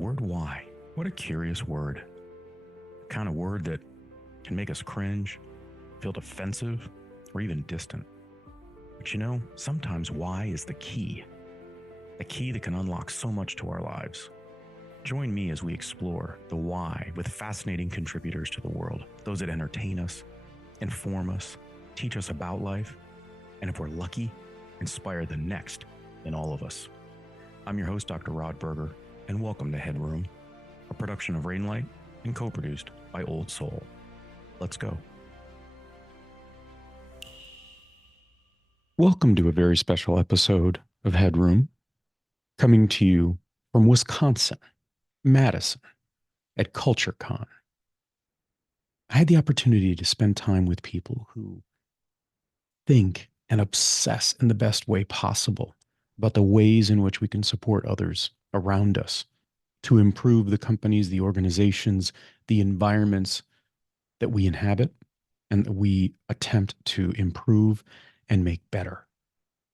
word why. What a curious word. The kind of word that can make us cringe, feel defensive, or even distant. But sometimes why is the key that can unlock so much to our lives. Join me as we explore the why with fascinating contributors to the world, those that entertain us, inform us, teach us about life, and if we're lucky, inspire the next in all of us. I'm your host, Dr. Rod Berger, and welcome to Headroom, a production of Rainlight and co-produced by Old Soul. Let's go. Welcome to a very special episode of Headroom, coming to you from Wisconsin, Madison, at CultureCon. I had the opportunity to spend time with people who think and obsess in the best way possible about the ways in which we can support others around us to improve the companies, the organizations, the environments that we inhabit and that we attempt to improve and make better.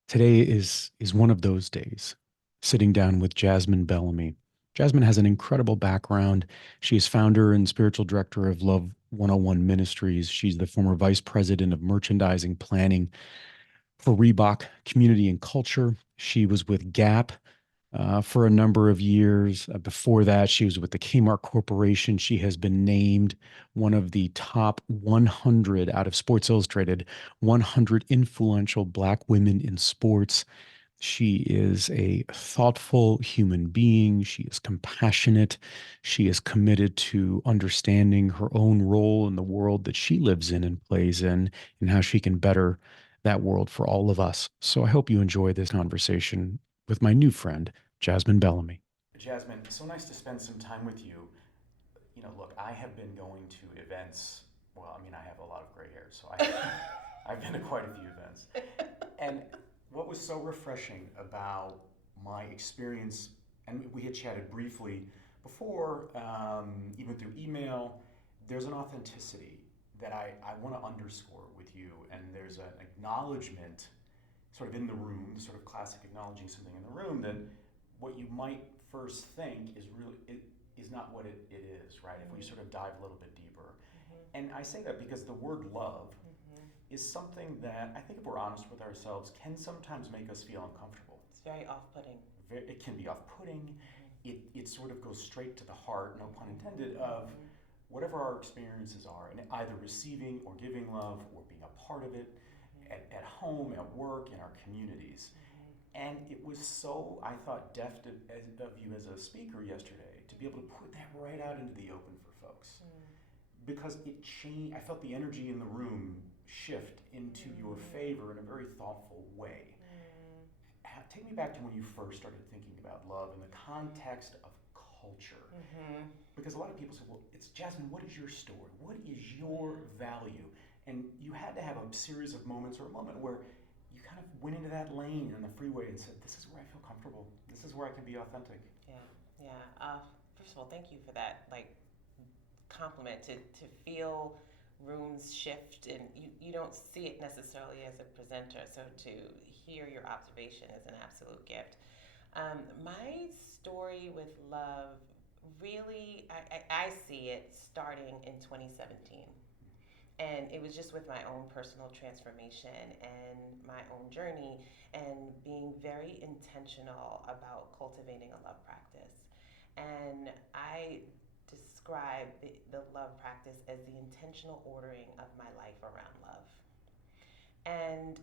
Today is one of those days, sitting down with Jasmine Bellamy. Jasmine has an incredible background. She is founder and spiritual director of Love 101 Ministries. She's the former vice president of merchandising planning for Reebok Community and Culture. She was with Gap for a number of years. Before that, she was with the Kmart Corporation. She has been named one of the top 100 out of Sports Illustrated, 100 influential Black women in sports. She is a thoughtful human being. She is compassionate. She is committed to understanding her own role in the world that she lives in and plays in, and how she can better that world for all of us. So I hope you enjoy this conversation with my new friend, Jasmine Bellamy. Jasmine, so nice to spend some time with you. Look, I have been going to events. Well, I have a lot of gray hair, so I've been to quite a few events. And what was so refreshing about my experience, and we had chatted briefly before, even through email, there's an authenticity that I want to underscore with you, and there's an acknowledgement sort of in the room, the sort of classic acknowledging something in the room, that what you might first think is not what it is, right? If we sort of dive a little bit deeper. And I say that because the word love is something that I think, if we're honest with ourselves, can sometimes make us feel uncomfortable. It's very off-putting. It can be off-putting. It sort of goes straight to the heart, no pun intended, of whatever our experiences are, and either receiving or giving love or being a part of it, at home, at work, in our communities. And it was so, I thought, deft of you as a speaker yesterday to be able to put that right out into the open for folks. Because it changed, I felt the energy in the room shift into your favor in a very thoughtful way. Take me back to when you first started thinking about love in the context of culture. Because a lot of people say, well, it's Jasmine, what is your story? What is your value? And you had to have a series of moments, or a moment where you kind of went into that lane on the freeway and said, this is where I feel comfortable. This is where I can be authentic. Yeah. First of all, thank you for that compliment, to feel rooms shift, and you don't see it necessarily as a presenter, so to hear your observation is an absolute gift. My story with love, really, I see it starting in 2017. And it was just with my own personal transformation and my own journey, and being very intentional about cultivating a love practice. And I describe the love practice as the intentional ordering of my life around love. And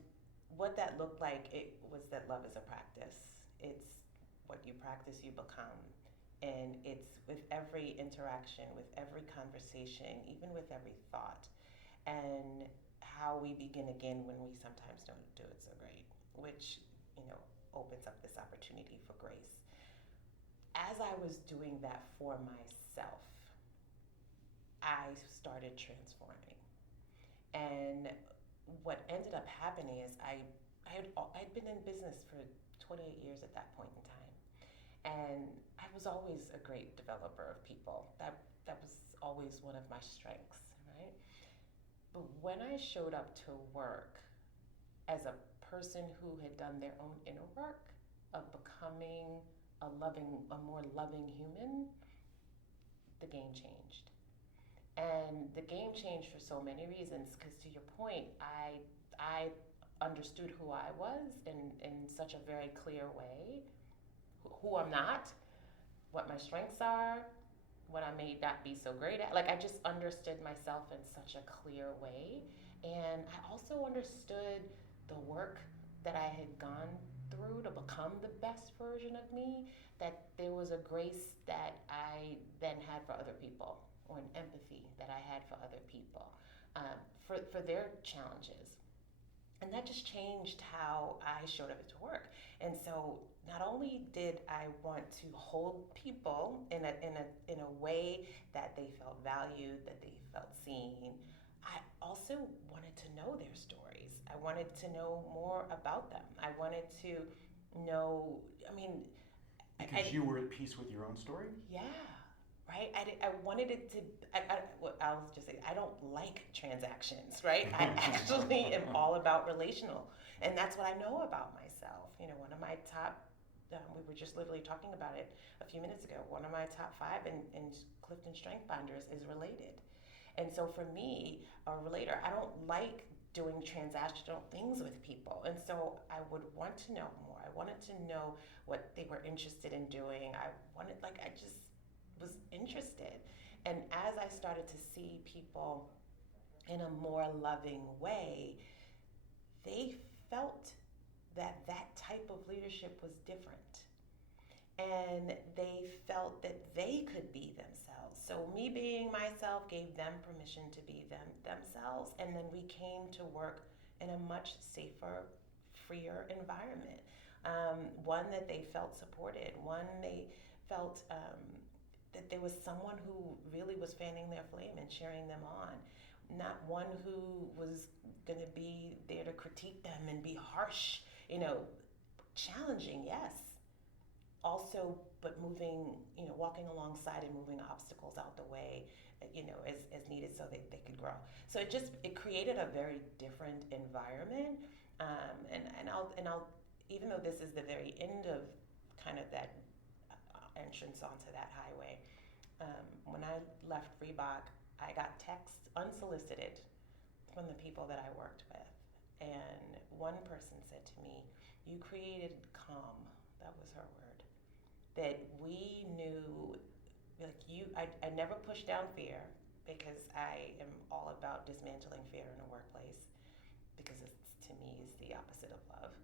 what that looked like, it was that love is a practice. It's what you practice, you become. And it's with every interaction, with every conversation, even with every thought. And how we begin again when we sometimes don't do it so great, which, opens up this opportunity for grace. As I was doing that for myself, I started transforming. And what ended up happening is I'd been in business for 28 years at that point in time. And I was always a great developer of people. That was always one of my strengths, right? But when I showed up to work as a person who had done their own inner work of becoming a more loving human, the game changed. And the game changed for so many reasons, because to your point, I understood who I was in such a very clear way, who I'm not, what my strengths are, what I may not be so great at. Like, I just understood myself in such a clear way. And I also understood the work that I had gone through to become the best version of me, that there was a grace that I then had for other people, or an empathy that I had for other people, for their challenges. And that just changed how I showed up to work. And so not only did I want to hold people in a way that they felt valued, that they felt seen, I also wanted to know their stories. I wanted to know more about them. I wanted to know, I mean, because you were at peace with your own story? Yeah, right? I wanted it to, well, I'll just say, I don't like transactions, right? I actually am all about relational. And that's what I know about myself. You know, one of my top, we were just literally talking about it a few minutes ago, one of my top 5 in Clifton Strength Finders is related. And so for me, a relator, I don't like doing transactional things with people. And so I would want to know more. I wanted to know what they were interested in doing. I just was interested. And as I started to see people in a more loving way, they felt that that type of leadership was different. And they felt that they could be themselves. So me being myself gave them permission to be themselves. And then we came to work in a much safer, freer environment. One that they felt supported, one they felt that there was someone who really was fanning their flame and cheering them on. Not one who was going to be there to critique them and be harsh, challenging, yes. Also, but moving, walking alongside and moving obstacles out the way, as needed so they could grow. So it created a very different environment. And I'll, even though this is the very end of kind of that entrance onto that highway, when I left Reebok, I got texts unsolicited from the people that I worked with. And one person said to me, "You created calm." That was her word. That we knew, I never pushed down fear, because I am all about dismantling fear in the workplace, because it's, to me, is the opposite of love.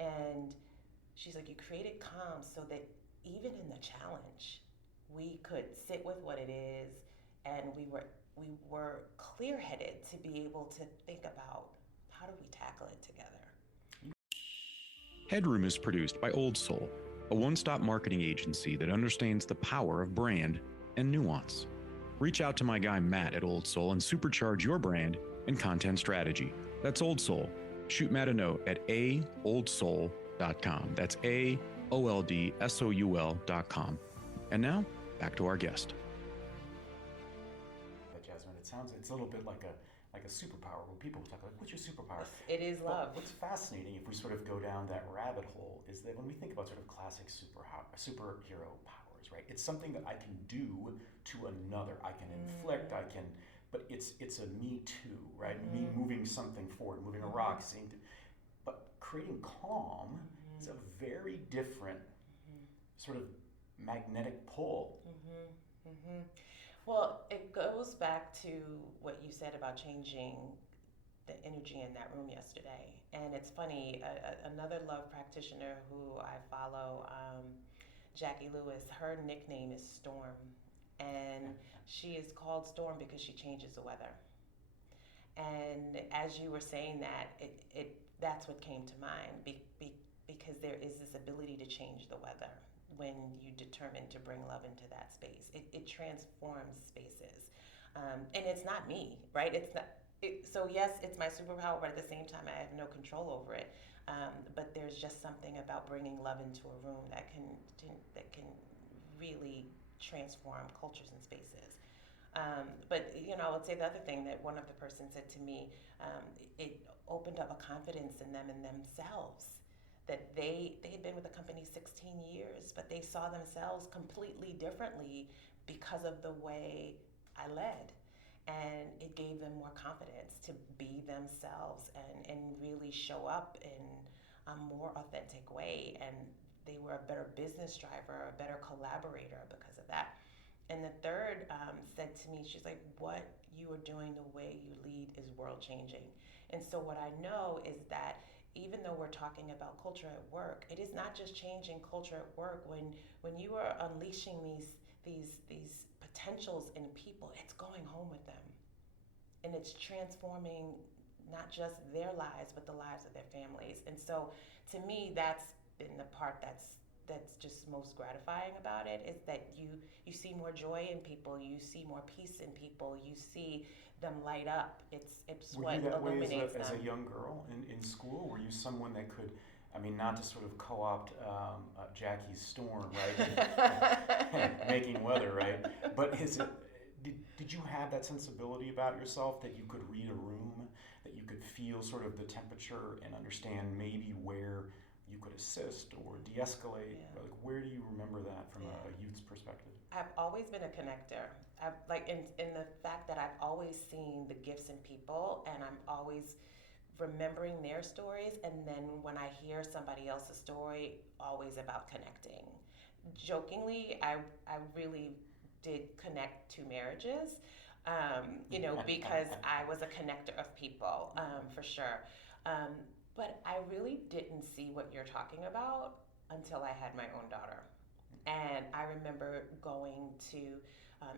And she's like, "You created calm so that even in the challenge, we could sit with what it is, and we were clear-headed to be able to think about how do we tackle it together." Headroom is produced by Old Soul, a one-stop marketing agency that understands the power of brand and nuance. Reach out to my guy Matt at Old Soul and supercharge your brand and content strategy. That's Old Soul. Shoot Matt a note at aoldsoul.com. That's AOLDSOUL.com. And now, back to our guest. Jasmine, it's a little bit like a superpower. When people talk like, "What's your superpower?" It is love. But what's fascinating, if we sort of go down that rabbit hole, is that when we think about sort of classic superhero powers, right? It's something that I can do to another. I can inflict. But it's a me too, right? Mm-hmm. Me moving something forward, moving a rock, but creating calm is a very different sort of magnetic pull. Well, it goes back to what you said about changing the energy in that room yesterday. And it's funny, another love practitioner who I follow, Jackie Lewis, her nickname is Storm. And she is called Storm because she changes the weather. And as you were saying that, that's what came to mind, because there is this ability to change the weather when you determine to bring love into that space. It transforms spaces. And it's not me, right? It's not. So yes, it's my superpower, but at the same time, I have no control over it. But there's just something about bringing love into a room that can really transform cultures and spaces. But I would say the other thing that one of the person said to me, it opened up a confidence in them and themselves, that they had been with the company 16 years, but they saw themselves completely differently because of the way I led. And it gave them more confidence to be themselves and really show up in a more authentic way. And they were a better business driver, a better collaborator because of that. And the third said to me, she's like, what you are doing, the way you lead is world changing. And so what I know is that even though we're talking about culture at work, it is not just changing culture at work. When you are unleashing these potentials in people, it's going home with them. And it's transforming not just their lives, but the lives of their families. And so to me, that's been the part that's just most gratifying about it, is that you see more joy in people, you see more peace in people, you see them light up. It's Were what you that way illuminates them. as a young girl in school? Were you someone that could, I mean, not to sort of co-opt Jackie's storm, right? Making weather, right? But did you have that sensibility about yourself that you could read a room, that you could feel sort of the temperature and understand maybe where you could assist or de-escalate? Yeah. Like, where do you remember that from a youth's perspective? I've always been a connector. I've like in the fact that I've always seen the gifts in people, and I'm always remembering their stories, and then when I hear somebody else's story, always about connecting. Jokingly, I really did connect 2 marriages, because I was a connector of people, for sure. But I really didn't see what you're talking about until I had my own daughter. And I remember going to,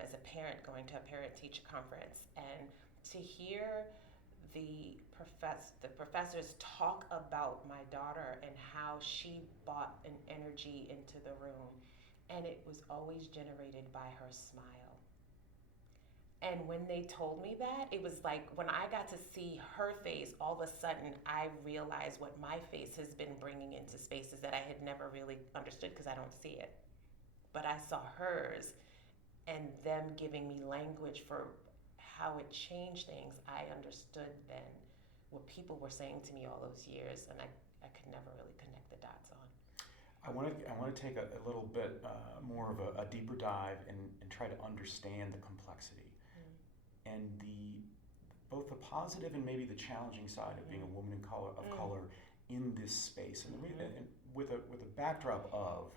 as a parent, going to a parent-teacher conference, and to hear the professors talk about my daughter and how she brought an energy into the room, and it was always generated by her smile. And when they told me that, it was like when I got to see her face, all of a sudden I realized what my face has been bringing into spaces that I had never really understood because I don't see it. But I saw hers, and them giving me language for how it changed things. I understood then what people were saying to me all those years, and I could never really connect the dots on. I want to take a little bit more of a deeper dive and try to understand the complexity and both the positive and maybe the challenging side of being a woman of color in this space. And with a backdrop of,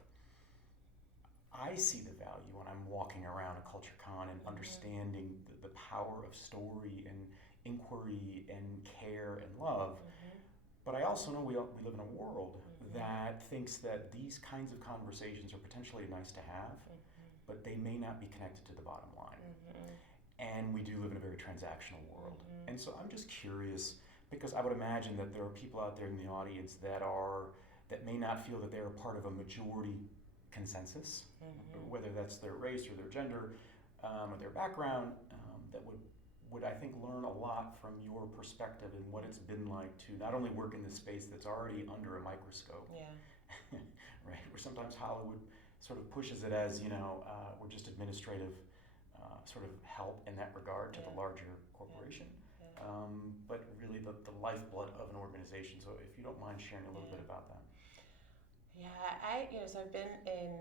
I see the value when I'm walking around a culture con and understanding the power of story and inquiry and care and love. But I also know we live in a world that thinks that these kinds of conversations are potentially nice to have, but they may not be connected to the bottom line. And we do live in a very transactional world. And so I'm just curious, because I would imagine that there are people out there in the audience that may not feel that they're a part of a majority consensus, whether that's their race or their gender or their background, that would I think learn a lot from your perspective and what it's been like to not only work in this space that's already under a microscope, right? Where sometimes Hollywood sort of pushes it as, we're just administrative sort of help in that regard to the larger corporation. But really the lifeblood of an organization. So if you don't mind sharing a little bit about that. Yeah, so I've been in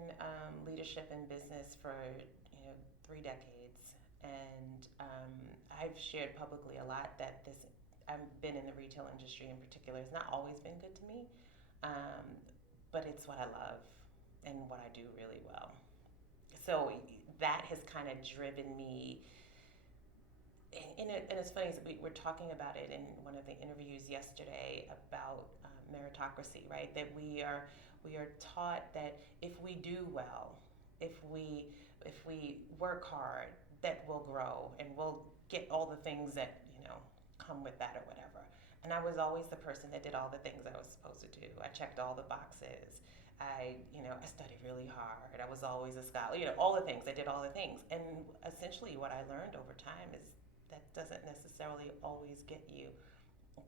leadership and business for 3 decades, and I've shared publicly a lot that I've been in the retail industry in particular has not always been good to me, but it's what I love and what I do really well. So that has kind of driven me. And it's funny, we were talking about it in one of the interviews yesterday about meritocracy, right? That we are taught that if we do well, if we work hard, that we'll grow and we'll get all the things that come with that or whatever. And I was always the person that did all the things I was supposed to do. I checked all the boxes. I studied really hard. I was always a scholar. All the things. I did all the things. And essentially, what I learned over time is that doesn't necessarily always get you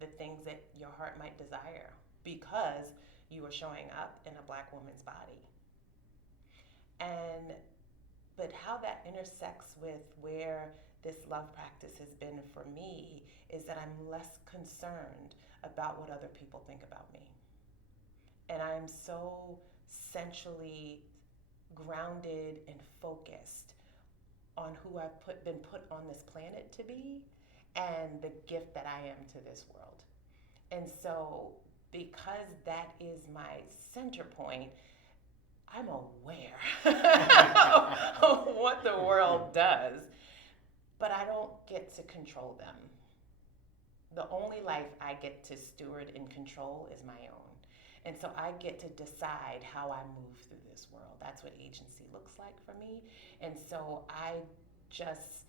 the things that your heart might desire because you are showing up in a Black woman's body. But how that intersects with where this love practice has been for me is that I'm less concerned about what other people think about me. And I'm so centrally grounded and focused on who I've been put on this planet to be and the gift that I am to this world. And so, because that is my center point, I'm aware of what the world does, but I don't get to control them. The only life I get to steward and control is my own. And so I get to decide how I move through this world. That's what agency looks like for me. And so I just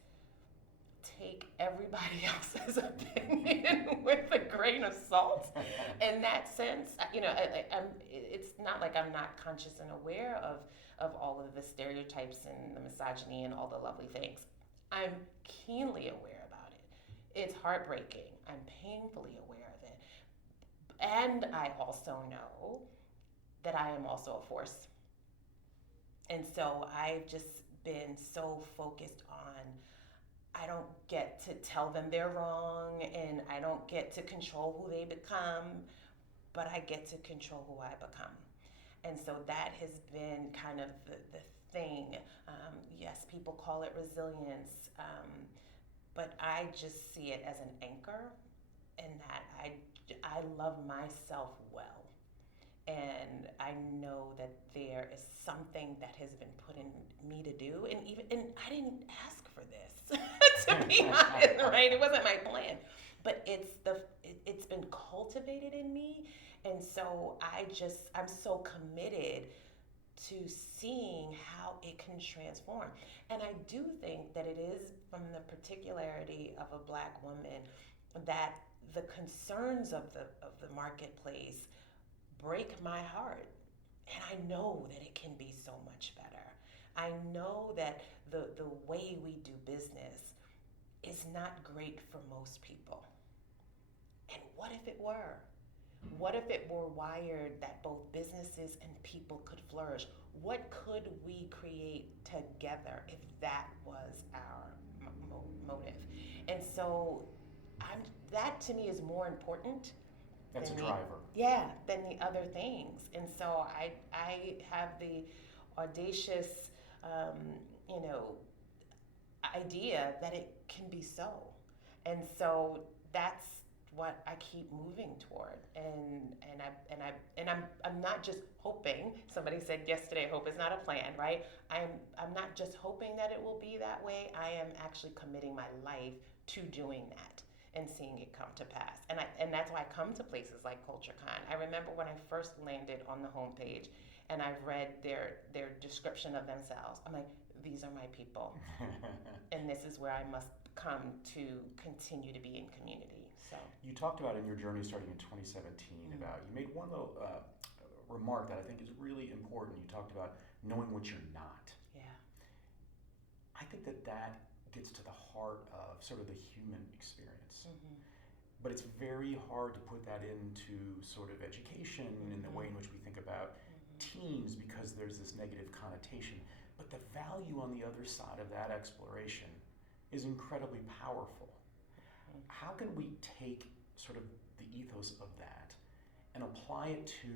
take everybody else's opinion with a grain of salt. In that sense, it's not like I'm not conscious and aware of all of the stereotypes and the misogyny and all the lovely things. I'm keenly aware about it. It's heartbreaking. I'm painfully aware of it. And I also know that I am also a force. And so I've just been so focused on, I don't get to tell them they're wrong, and I don't get to control who they become, but I get to control who I become. And so that has been kind of the thing. Yes, people call it resilience, but I just see it as an anchor, and that I love myself well. And I know that there is something that has been put in me to do, and I didn't ask for this, to be honest, right? It wasn't my plan, but it's been cultivated in me, and so I'm so committed to seeing how it can transform. And I do think that it is from the particularity of a Black woman that the concerns of the marketplace break my heart. And I know that it can be so much better. I know that the way we do business is not great for most people. And what if it were? What if it were wired that both businesses and people could flourish? What could we create together if that was our motive? And so that to me is more important. That's a driver. Than the other things. And so I have the audacious, idea that it can be so. And so that's what I keep moving toward. And I'm not just hoping. Somebody said yesterday, hope is not a plan, right? I'm not just hoping that it will be that way. I am actually committing my life to doing that and seeing it come to pass. And that's why I come to places like CultureCon. I remember when I first landed on the homepage and I read their description of themselves. I'm like, these are my people. And this is where I must come to continue to be in community. So you talked about in your journey starting in 2017 about, you made one little remark that I think is really important. You talked about knowing what you're not. Yeah. I think that gets to the heart of sort of the human experience. Mm-hmm. But it's very hard to put that into sort of education in the way in which we think about teams, because there's this negative connotation. But the value on the other side of that exploration is incredibly powerful. Mm-hmm. How can we take sort of the ethos of that and apply it to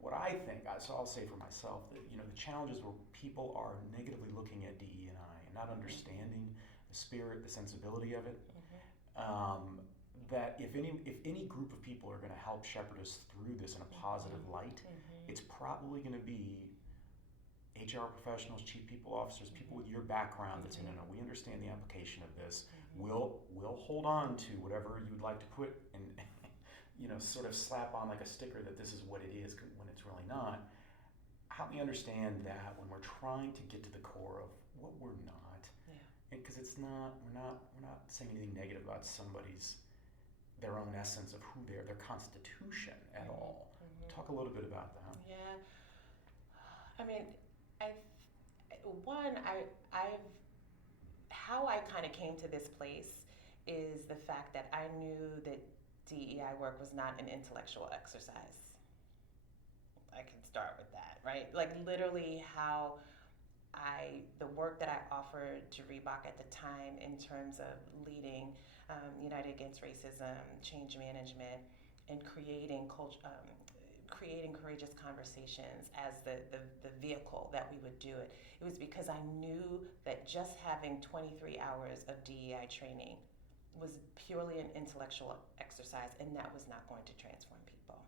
what I think, so I'll say for myself, that the challenges where people are negatively looking at DE&I and not understanding the spirit, the sensibility of it, that if any group of people are going to help shepherd us through this in a positive light, it's probably going to be HR professionals, chief people officers, people with your background that's in it. We understand the application of this. We'll hold on to whatever you'd like to put and sort of slap on like a sticker that this is what it is when it's really not. Help me understand that when we're trying to get to the core of what we're not, because it's not, we're not saying anything negative about their own essence of who their constitution at all. Talk a little bit about that. Yeah, I mean, how I kind of came to this place is the fact that I knew that DEI work was not an intellectual exercise. I can start with that, right? Like literally how the work that I offered to Reebok at the time in terms of leading United Against Racism, change management, and creating creating courageous conversations as the vehicle that we would do it. It was because I knew that just having 23 hours of DEI training was purely an intellectual exercise, and that was not going to transform people.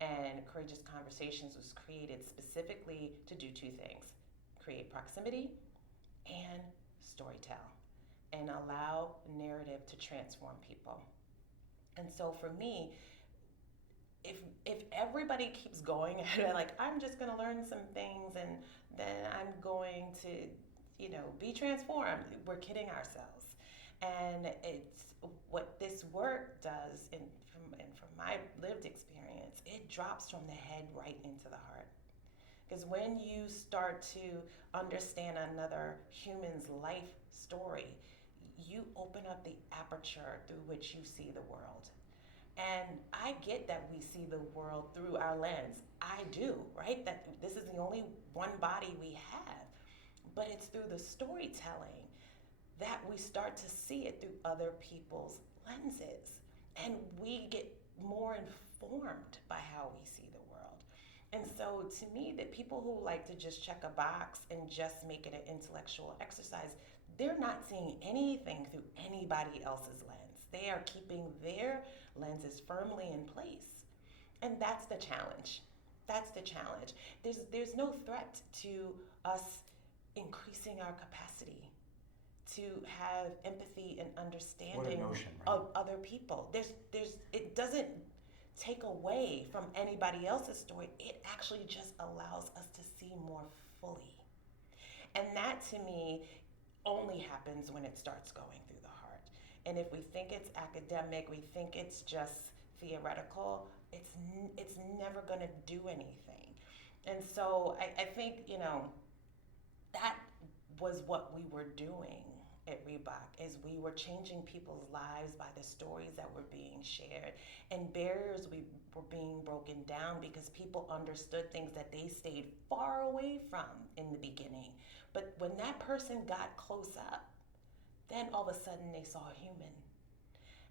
And Courageous Conversations was created specifically to do two things: create proximity and storytell, and allow narrative to transform people. And so for me, if everybody keeps going at it like, I'm just going to learn some things and then I'm going to, be transformed, we're kidding ourselves. And it's what this work does, and from my lived experience, it drops from the head right into the heart. Because when you start to understand another human's life story, you open up the aperture through which you see the world. And I get that we see the world through our lens. I do, right? That this is the only one body we have. But it's through the storytelling that we start to see it through other people's lenses. And we get more informed by how we see the world. And so to me, the people who like to just check a box and just make it an intellectual exercise, they're not seeing anything through anybody else's lens. They are keeping their lenses firmly in place. And that's the challenge. That's the challenge. There's no threat to us increasing our capacity to have empathy and understanding of other people. It doesn't take away from anybody else's story. It actually just allows us to see more fully. And that to me only happens when it starts going through the heart. And if we think it's academic, we think it's just theoretical, it's never going to do anything. And so I think, that was what we were doing at Reebok, is we were changing people's lives by the stories that were being shared. And barriers were being broken down because people understood things that they stayed far away from in the beginning. But when that person got close up, then all of a sudden they saw a human.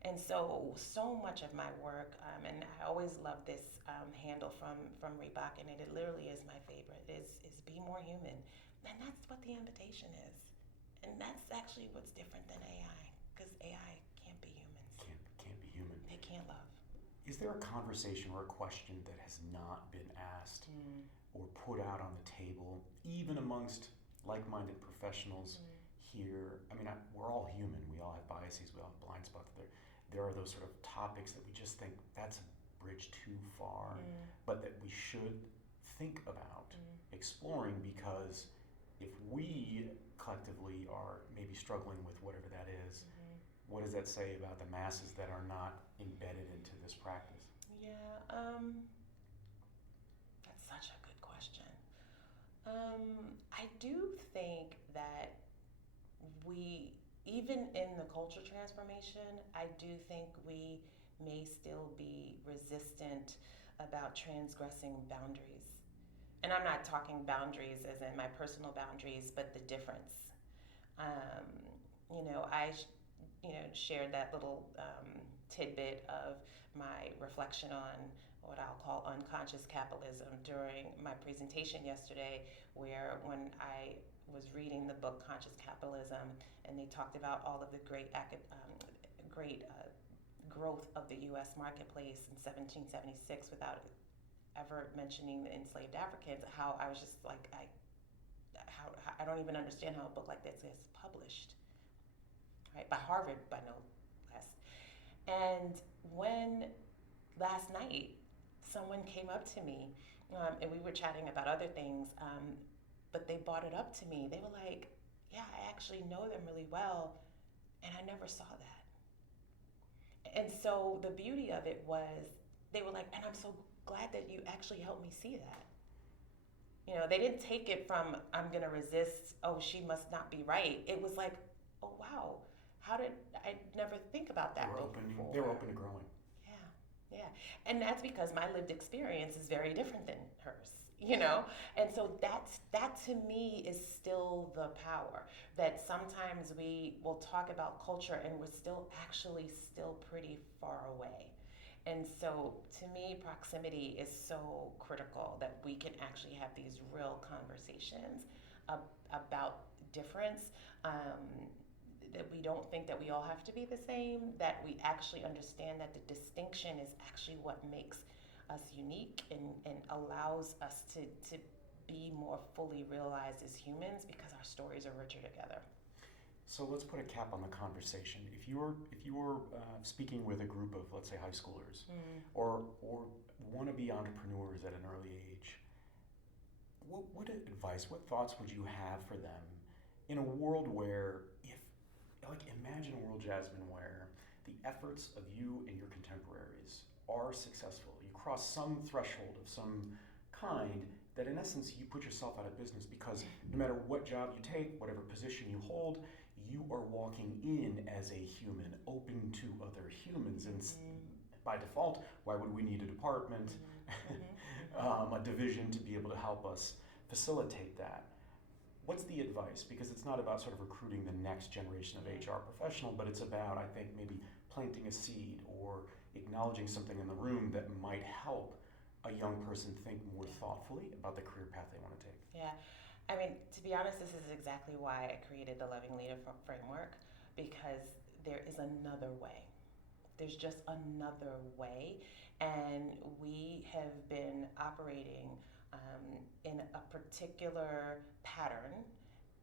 And so much of my work, and I always love this handle from Reebok, and it literally is my favorite, is be more human. And that's what the invitation is. And that's actually what's different than AI, because AI can't be humans. Can't be human. They can't love. Is there a conversation or a question that has not been asked or put out on the table, even amongst like-minded professionals here? I mean, we're all human. We all have biases. We all have blind spots. There are those sort of topics that we just think that's a bridge too far, but that we should think about exploring, because if we collectively are maybe struggling with whatever that is, what does that say about the masses that are not embedded into this practice? Yeah, that's such a good question. I do think that even in the culture transformation, I do think we may still be resistant about transgressing boundaries. And I'm not talking boundaries as in my personal boundaries, but the difference. I shared that little tidbit of my reflection on what I'll call unconscious capitalism during my presentation yesterday, where when I was reading the book Conscious Capitalism, and they talked about all of the great growth of the U.S. marketplace in 1776 without ever mentioning the enslaved Africans, how I was just like, I don't even understand how a book like this is published, right? By Harvard, by no less. And when last night someone came up to me, and we were chatting about other things, but they brought it up to me. They were like, yeah, I actually know them really well, and I never saw that. And so the beauty of it was, they were like, and I'm so glad that you actually helped me see that. They didn't take it from, I'm gonna resist, oh, she must not be right. It was like, oh wow, how did I never think about that before? They were open to growing. Yeah. And that's because my lived experience is very different than hers. And so that to me is still the power, that sometimes we will talk about culture and we're still pretty far away. And so to me, proximity is so critical that we can actually have these real conversations about difference. That we don't think that we all have to be the same, that we actually understand that the distinction is actually what makes us unique and allows us to be more fully realized as humans because our stories are richer together. So let's put a cap on the conversation. If you're speaking with a group of, let's say, high schoolers, or wannabe entrepreneurs at an early age, what advice, what thoughts would you have for them in a world where, imagine a world, Jasmine, where the efforts of you and your contemporaries are successful. You cross some threshold of some kind that, in essence, you put yourself out of business because no matter what job you take, whatever position you hold, you are walking in as a human, open to other humans. And by default, why would we need a department, a division to be able to help us facilitate that? What's the advice? Because it's not about sort of recruiting the next generation of HR professional, but it's about, I think, maybe planting a seed or acknowledging something in the room that might help a young person think more thoughtfully about the career path they want to take. Yeah. I mean, to be honest, this is exactly why I created the Loving Leader framework, because there is another way. There's just another way. And we have been operating in a particular pattern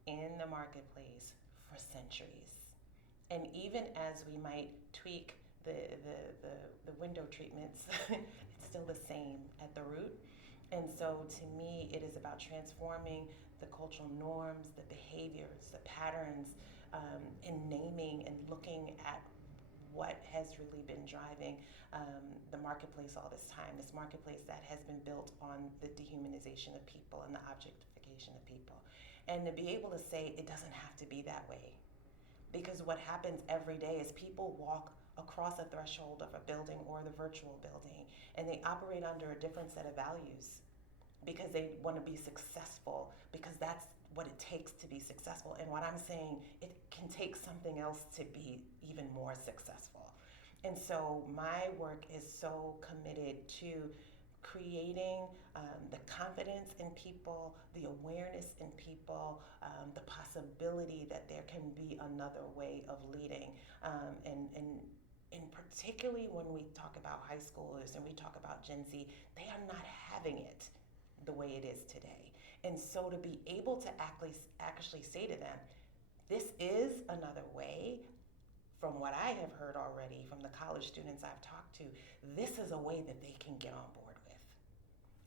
in the marketplace for centuries. And even as we might tweak the window treatments, it's still the same at the root. And so to me, it is about transforming the cultural norms, the behaviors, the patterns, and naming and looking at what has really been driving the marketplace all this time, this marketplace that has been built on the dehumanization of people and the objectification of people. And to be able to say it doesn't have to be that way. Because what happens every day is people walk across a threshold of a building or the virtual building, and they operate under a different set of values because they want to be successful, because that's what it takes to be successful. And what I'm saying, it can take something else to be even more successful. And so my work is so committed to creating the confidence in people, the awareness in people, the possibility that there can be another way of leading. And particularly when we talk about high schoolers and we talk about Gen Z, they are not having it the way it is today. And so to be able to actually say to them, this is another way. From what I have heard already from the college students I've talked to, this is a way that they can get on board with.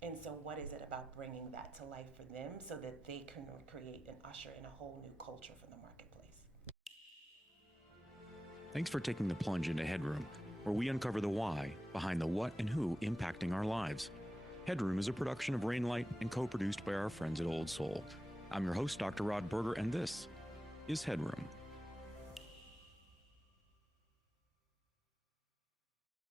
And so what is it about bringing that to life for them so that they can create and usher in a whole new culture for the marketplace? Thanks for taking the plunge into Headroom, where we uncover the why behind the what and who impacting our lives. Headroom is a production of Rainlight and co-produced by our friends at Old Soul. I'm your host, Dr. Rod Berger, and this is Headroom.